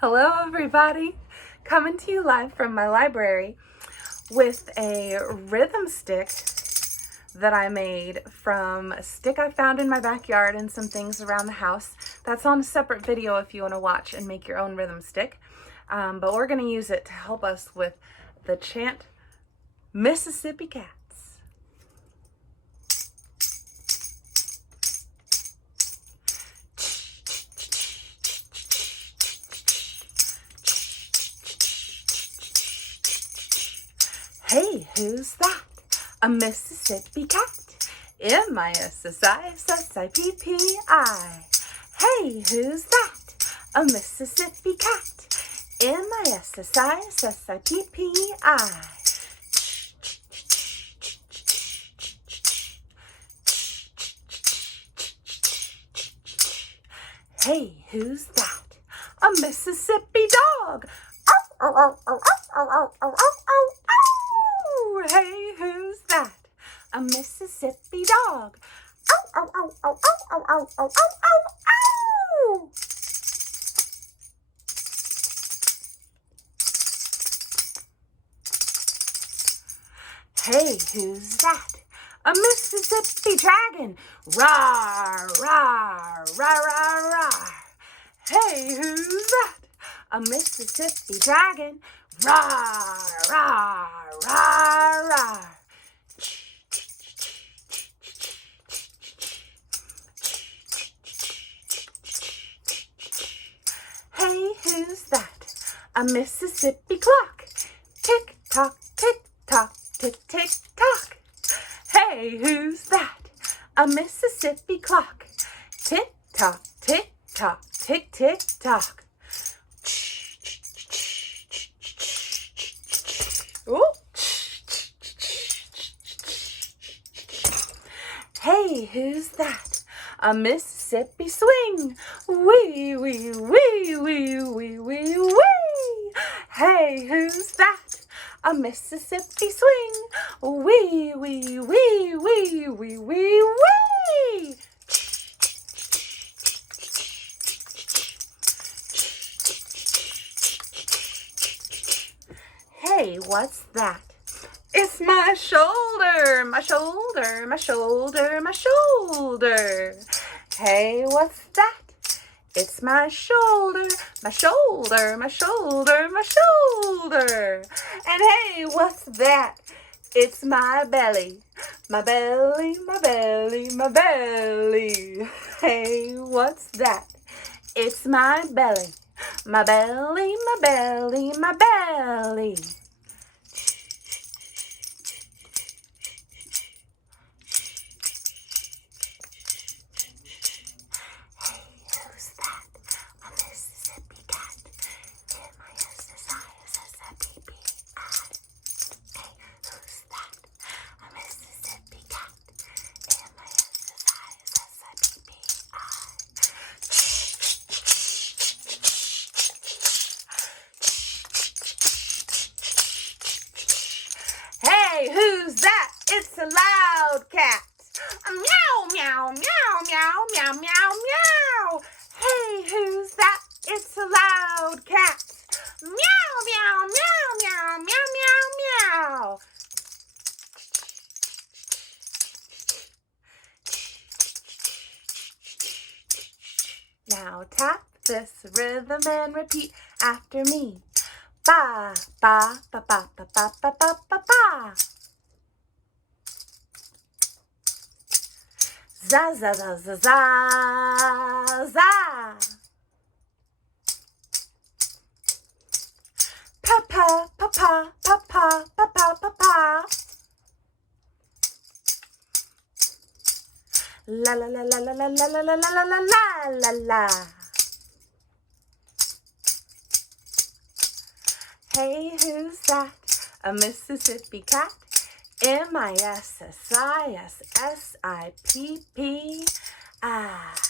Hello everybody, coming to you live from my library with a rhythm stick that I made from a stick I found in my backyard and some things around the house. That's on a separate video if you want to watch and make your own rhythm stick. But we're going to use it to help us with the chant Mississippi Cats. Hey, who's that? A Mississippi cat. M-I-S-S-I-S-S-I-P-P-I. Hey, who's that? A Mississippi cat. M-I-S-S-I-S-S-I-P-P-I. Hey, who's that? A Mississippi dog. Ow, ow, ow, ow, ow, ow, ow, ow, ow. Hey, who's that? A Mississippi dog. Ow, ow, ow, ow, ow, ow, ow, ow, ow, ow, ow. Hey, who's that? A Mississippi dragon. Rawr, rawr, rawr, rawr, rawr. Hey, who's that? A Mississippi dragon. Rawr, rawr, rawr, rawr. Hey, who's that? A Mississippi clock. Tick tock, tick tock, tick tick tock. Hey, who's that? A Mississippi clock. Tick tock, tick tock, tick tick tock. Ooh. Hey, who's that? A Mississippi swing. Wee, wee, wee, wee, wee, wee, wee. Hey, who's that? A Mississippi swing. Wee, wee, wee, wee, wee, wee, wee. Hey, what's that? It's my shoulder, my shoulder, my shoulder, my shoulder. Hey, what's that? It's my shoulder, my shoulder, my shoulder, my shoulder. And hey, what's that? It's my belly, my belly, my belly, my belly. Hey, what's that? It's my belly, my belly, my belly, my belly. Hey, who's that? It's a loud cat. Meow, meow, meow, meow, meow, meow, meow. Hey, who's that? It's a loud cat. Meow, meow, meow, meow, meow, meow, meow. Now tap this rhythm and repeat after me. Ba, ba, ba, ba, ba, ba, ba, ba, ba, ba. Za, za, za, za, za, za. Pa, pa, pa, pa, pa, pa, pa, pa, pa, pa. La, la, la, la, la, la, la, la, la, la, la, la, la, la. Hey, who's that? A Mississippi cat. M-I-S-S-I-S-S-I-P-P-I.